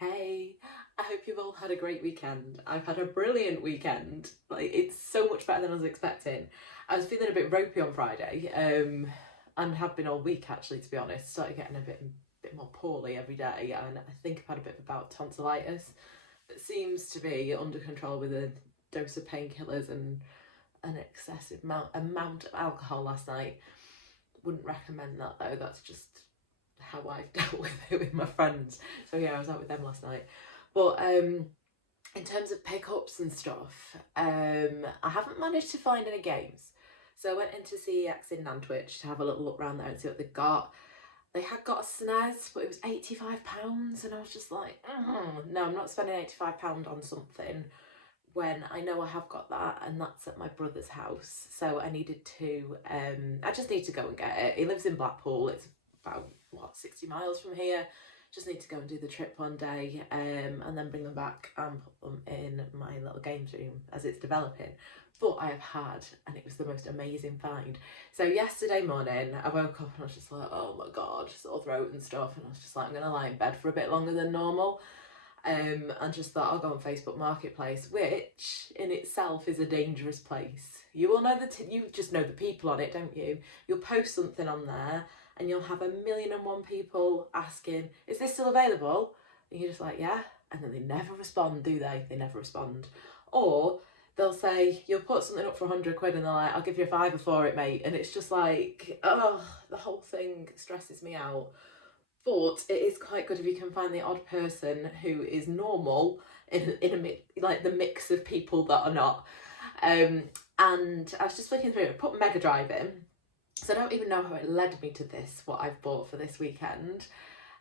Hey, I hope you've all had a great weekend. I've had a brilliant weekend. Like, it's so much better than I was expecting. I was feeling a bit ropey on Friday, and have been all week actually, to be honest. Started getting a bit more poorly every day, and I think I've had a bit of a bout of tonsillitis that seems to be under control with a dose of painkillers and an excessive amount of alcohol last night. Wouldn't recommend that though. That's just how I've dealt with it with my friends. So yeah, I was out with them last night. But in terms of pickups and stuff, I haven't managed to find any games. So I went into CEX in Nantwich to have a little look around there and see what they got. They had got a SNES, but it was £85, and I was just like, no, I'm not spending £85 on something when I know I have got that, and that's at my brother's house. So I needed to, I just need to go and get it. He lives in Blackpool. It's about 60 miles from here. Just need to go and do the trip one day, and then bring them back and put them in my little games room as it's developing. But I have had, and it was the most amazing find. So yesterday morning I woke up and I was just like, oh my god, sore throat and stuff, and I was just like, I'm gonna lie in bed for a bit longer than normal. And just thought I'll go on Facebook Marketplace, which in itself is a dangerous place. You all know you just know the people on it, don't you? You'll post something on there and you'll have 1,000,001 people asking, is this still available? And you're just like, yeah. And then they never respond, do they? They never respond. Or they'll say, you'll put something up for 100 quid and they're like, I'll give you a fiver for it, mate. And it's just like, oh, the whole thing stresses me out. But it is quite good if you can find the odd person who is normal in like the mix of people that are not. And I was just flicking through it, put Mega Drive in. So I don't even know how it led me to this, what I've bought for this weekend.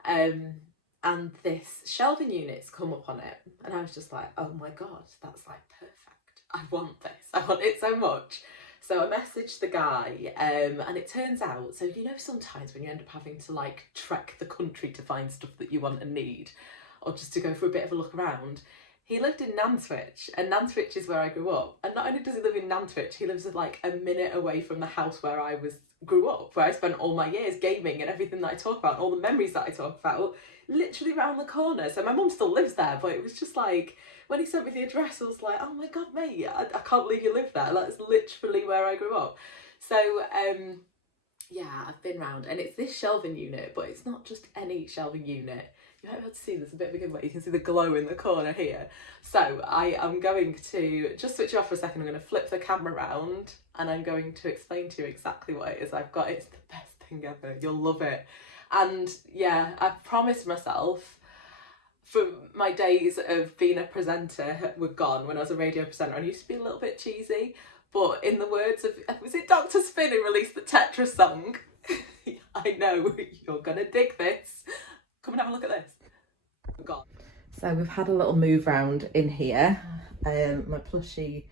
And this shelving unit's come up on it. And I was just like, oh my God, that's like perfect. I want this. I want it so much. So I messaged the guy, and it turns out, so you know sometimes when you end up having to like trek the country to find stuff that you want and need, or just to go for a bit of a look around, he lived in Nantwich, and Nantwich is where I grew up. And not only does he live in Nantwich, he lives like a minute away from the house where I grew up, where I spent all my years gaming and everything that I talk about, all the memories that I talk about, literally around the corner. So my mum still lives there, but it was just like, when he sent me the address, I was like, oh my God, mate, I can't believe you live there. That's literally where I grew up. So, yeah, I've been round, and it's this shelving unit, but it's not just any shelving unit. You might be able to see there's a bit of a giveaway. You can see the glow in the corner here. So I am going to just switch it off for a second. I'm going to flip the camera around and I'm going to explain to you exactly what it is I've got. It's the best thing ever. You'll love it. And yeah, I've promised myself, for my days of being a presenter were gone when I was a radio presenter. I used to be a little bit cheesy, but in the words of, was it Dr. Spin who released the Tetris song? I know, you're gonna dig this. Come and have a look at this. I'm gone. So we've had a little move round in here. My plushie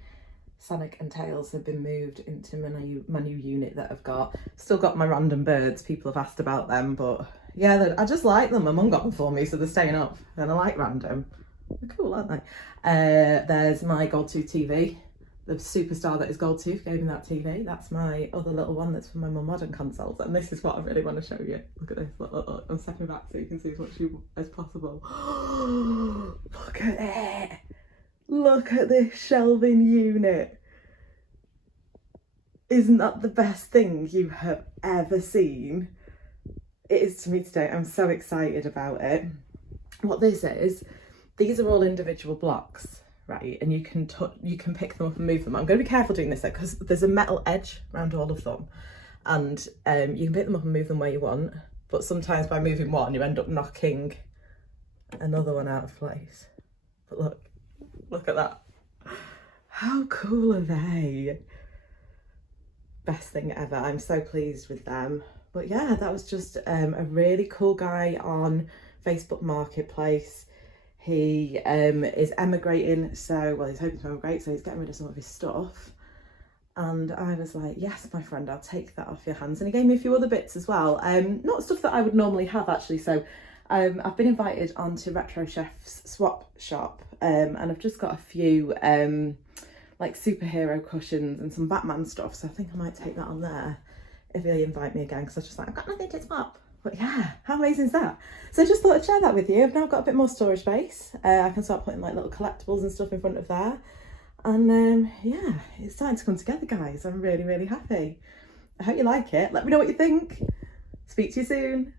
Sonic and Tails have been moved into my new unit that I've got. Still got my random birds. People have asked about them, but yeah, I just like them. My mum got them for me, so they're staying up. And I like random. They're cool, aren't they? There's my Gold Tooth TV. The superstar that is Gold Tooth gave me that TV. That's my other little one that's for my more modern consoles. And this is what I really want to show you. Look at this. Look, look, look. I'm stepping back so you can see as much as possible. Look at it. Look at this shelving unit. Isn't that the best thing you have ever seen? It is to me today. I'm so excited about it. What this is, these are all individual blocks, right? And you can pick them up and move them. I'm going to be careful doing this though, because there's a metal edge around all of them, and you can pick them up and move them where you want. But sometimes by moving one, you end up knocking another one out of place. But look at that. How cool are they? Best thing ever. I'm so pleased with them. But yeah, that was just a really cool guy on Facebook Marketplace. He is emigrating, so, well, he's hoping to emigrate, so he's getting rid of some of his stuff. And I was like, yes, my friend, I'll take that off your hands. And he gave me a few other bits as well. Not stuff that I would normally have, actually. So I've been invited onto Retro Chef's swap shop, and I've just got a few like superhero cushions and some Batman stuff. So I think I might take that on there if they invite me again, because I was just like, I've got nothing to swap. But yeah, how amazing is that? So I just thought I'd share that with you. I've now got a bit more storage space. I can start putting like little collectibles and stuff in front of there. And yeah, it's starting to come together, guys. I'm really, really happy. I hope you like it. Let me know what you think. Speak to you soon.